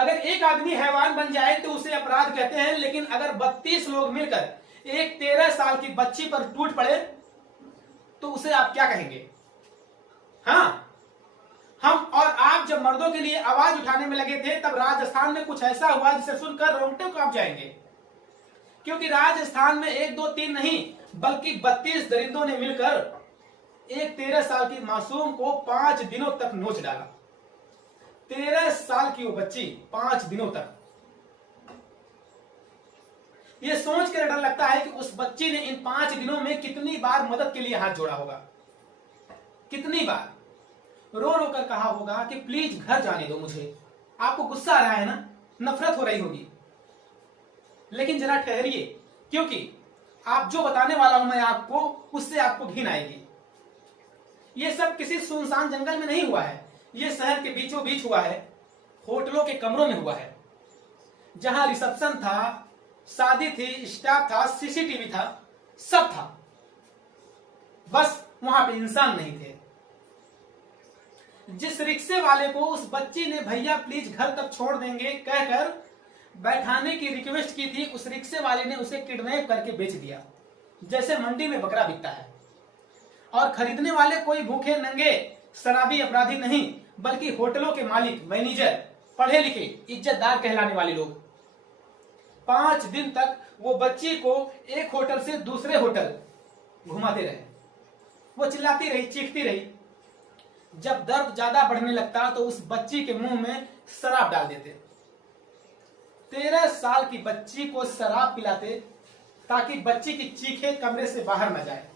अगर एक आदमी हैवान बन जाए तो उसे अपराध कहते हैं, लेकिन अगर 32 लोग मिलकर एक 13 साल की बच्ची पर टूट पड़े तो उसे आप क्या कहेंगे? हाँ, हम और आप जब मर्दों के लिए आवाज उठाने में लगे थे तब राजस्थान में कुछ ऐसा हुआ जिसे सुनकर रोंगटे कांप जाएंगे, क्योंकि राजस्थान में 1 2 3 नहीं बल्कि 32 दरिंदों ने मिलकर एक 13 साल की मासूम को 5 दिनों तक नोच डाला। 13 साल की वो बच्ची 5 दिनों तक। ये सोच कर डर लगता है कि उस बच्ची ने इन 5 दिनों में कितनी बार मदद के लिए हाथ जोड़ा होगा, कितनी बार रो रो कर कहा होगा कि प्लीज घर जाने दो मुझे। आपको गुस्सा आ रहा है ना, नफरत हो रही होगी, लेकिन जरा ठहरिए, क्योंकि आप जो बताने वाला हूं मैं आपको, उससे आपको घिन आएगी। ये सब किसी सुनसान जंगल में नहीं हुआ है, ये शहर के बीचों बीच हुआ है, होटलों के कमरों में हुआ है, जहां रिसेप्शन था, शादी थी, स्टाफ था, सीसीटीवी था, सब था, बस वहां पे इंसान नहीं थे। जिस रिक्शे वाले को उस बच्ची ने भैया प्लीज घर तक छोड़ देंगे कहकर बैठाने की रिक्वेस्ट की थी, उस रिक्शे वाले ने उसे किडनैप करके बेच दिया, जैसे मंडी में बकरा बिकता है। और खरीदने वाले कोई भूखे नंगे शराबी अपराधी नहीं, बल्कि होटलों के मालिक, मैनेजर, पढ़े लिखे, इज्जतदार कहलाने वाले लोग। 5 दिन तक वो बच्ची को एक होटल से दूसरे होटल घुमाते रहे। वो चिल्लाती रही, चीखती रही। जब दर्द ज्यादा बढ़ने लगता तो उस बच्ची के मुंह में शराब डाल देते। 13 साल की बच्ची को शराब पिलाते ताकि बच्ची की चीखें कमरे से बाहर न जाए।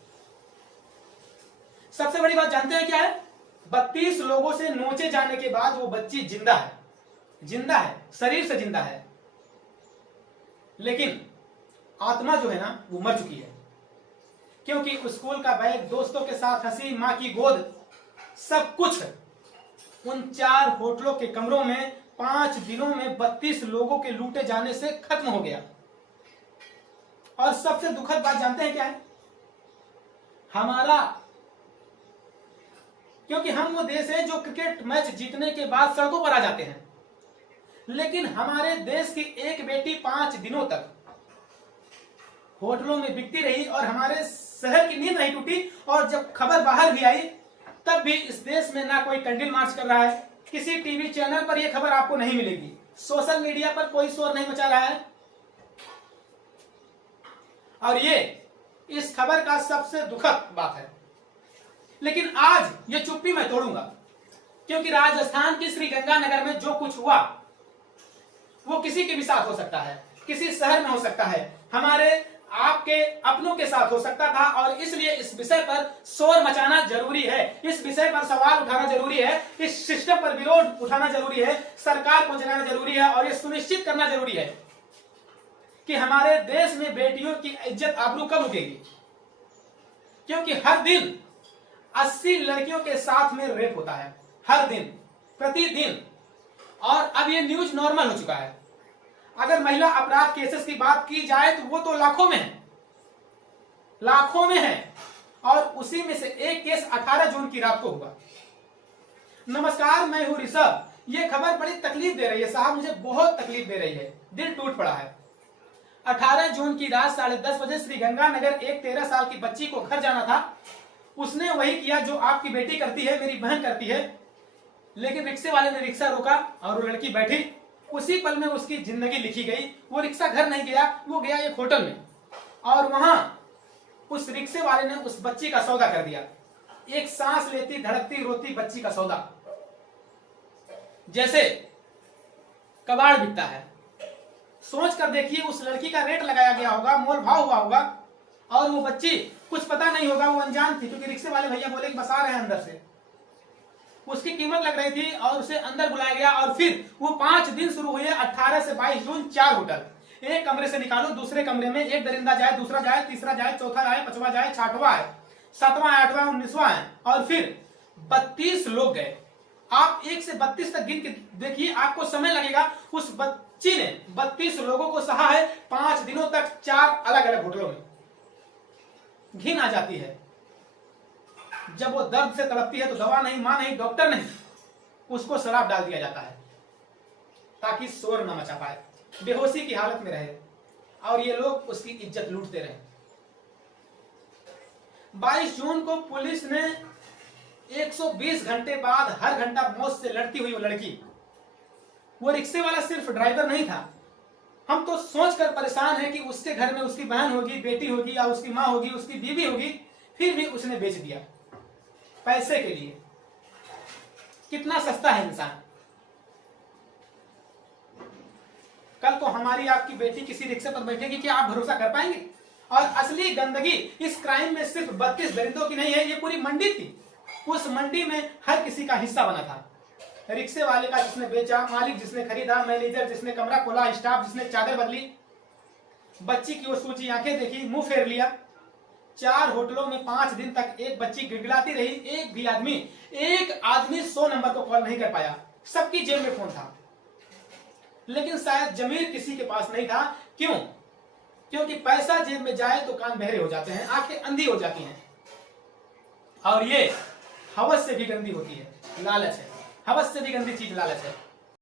सबसे बड़ी बात जानते हैं क्या है? 32 लोगों से नोचे जाने के बाद वो बच्ची जिंदा है, जिंदा है, शरीर से जिंदा है, लेकिन आत्मा जो है ना वो मर चुकी है, क्योंकि स्कूल का बैग, दोस्तों के साथ हंसी, मां की गोद, सब कुछ उन 4 होटलों के कमरों में 5 दिनों में 32 लोगों के लूटे जाने से खत्म हो गया। और सबसे दुखद बात जानते हैं क्या है? हमारा, क्योंकि हम वो देश है जो क्रिकेट मैच जीतने के बाद सड़कों पर आ जाते हैं, लेकिन हमारे देश की एक बेटी 5 दिनों तक होटलों में बिकती रही और हमारे शहर की नींद नहीं टूटी। और जब खबर बाहर भी आई तब भी इस देश में ना कोई कैंडल मार्च कर रहा है, किसी टीवी चैनल पर यह खबर आपको नहीं मिलेगी, सोशल मीडिया पर कोई शोर नहीं मचा रहा है। और ये इस खबर का सबसे दुखद बात है। लेकिन आज ये चुप्पी मैं तोड़ूंगा, क्योंकि राजस्थान की श्रीगंगानगर में जो कुछ हुआ वो किसी के भी साथ हो सकता है, किसी शहर में हो सकता है, हमारे आपके अपनों के साथ हो सकता था। और इसलिए इस विषय पर शोर मचाना जरूरी है, इस विषय पर सवाल उठाना जरूरी है, इस सिस्टम पर विरोध उठाना जरूरी है, सरकार को जगाना जरूरी है और यह सुनिश्चित करना जरूरी है कि हमारे देश में बेटियों की इज्जत आबरू कब उठेगी। क्योंकि हर दिन 80 लड़कियों के साथ में रेप होता है, हर दिन, प्रतिदिन। और अब ये न्यूज नॉर्मल हो चुका है। अगर महिला अपराध केसेस की बात की जाए तो वो तो लाखों में है, लाखों में है। और उसी में से एक केस 18 जून की रात को हुआ। नमस्कार, मैं हूं ऋषभ। ये खबर बड़ी तकलीफ दे रही है साहब, मुझे बहुत तकलीफ दे रही है, दिल टूट पड़ा है। 18 जून की रात 10:30 बजे श्रीगंगानगर एक 13 साल की बच्ची को घर जाना था। उसने वही किया जो आपकी बेटी करती है, मेरी बहन करती है। लेकिन रिक्शे वाले ने रिक्शा रोका और वो लड़की बैठी। उसी पल में उसकी जिंदगी लिखी गई। वो रिक्शा घर नहीं गया, वो गया एक होटल में और वहां उस रिक्शे वाले ने उस बच्ची का सौदा कर दिया। एक सांस लेती, धड़कती, रोती बच्ची का सौदा, जैसे कबाड़ बिकता है। सोच कर देखिए, उस लड़की का रेट लगाया गया होगा, मोल भाव हुआ होगा, और वो बच्ची कुछ पता नहीं होगा, वो अनजान थी, क्योंकि रिक्शे वाले भैया बोले कि बस आ रहे हैं अंदर से। उसकी कीमत लग रही थी और उसे अंदर बुलाया गया। और फिर वो 5 दिन शुरू हुए, 18 से 22 जून 4 होटल। एक कमरे से निकालो, दूसरे कमरे में एक दरिंदा जाए, दूसरा जाए, तीसरा जाए, चौथा जाए, 5वां जाए, 6वां है, 7वां, 8वां, 19वां है, और फिर 32 लोग गए। आप 1 से 32 तक गिन के देखिए, आपको समय लगेगा। उस बच्ची ने 32 लोगों को सहा है 5 दिनों तक, 4 अलग अलग होटलों में। घिन आ जाती है जब वो दर्द से तड़पती है तो दवा नहीं, मां नहीं, डॉक्टर नहीं, उसको शराब डाल दिया जाता है ताकि शोर न मचा पाए, बेहोशी की हालत में रहे और ये लोग उसकी इज्जत लूटते रहे। 22 जून को पुलिस ने 120 घंटे बाद हर घंटा मौत से लड़ती हुई वो लड़की, वो रिक्शे वाला सिर्फ ड्राइवर नहीं था। हम तो सोचकर परेशान हैं कि उसके घर में उसकी बहन होगी, बेटी होगी, या उसकी माँ होगी, उसकी बीवी होगी, फिर भी उसने बेच दिया पैसे के लिए। कितना सस्ता है इंसान। कल को हमारी आपकी बेटी किसी रिक्शे पर बैठेगी, क्या आप भरोसा कर पाएंगे? और असली गंदगी इस क्राइम में सिर्फ 32 दरिंदों की नहीं है, ये पूरी मंडी थी। उस मंडी में हर किसी का हिस्सा बना था। रिक्शे वाले का जिसने बेचा, मालिक जिसने खरीदा, मैनेजर जिसने कमरा खोला, स्टाफ जिसने चादर बदली, बच्ची की वो सूजी आंखें देखी, मुंह फेर लिया। 4 होटलों में 5 दिन तक एक बच्ची गिड़गिड़ाती रही। एक आदमी 100 नंबर को कॉल नहीं कर पाया। सबकी जेब में फोन था, लेकिन शायद जमीर किसी के पास नहीं था। क्यों? क्योंकि पैसा जेब में जाए तो कान बहरे हो जाते हैं, आंखें अंधी हो जाती हैं। और ये हवस से भी गंदी होती है, लालच है। हवस से भी गंदी चीज लालच है।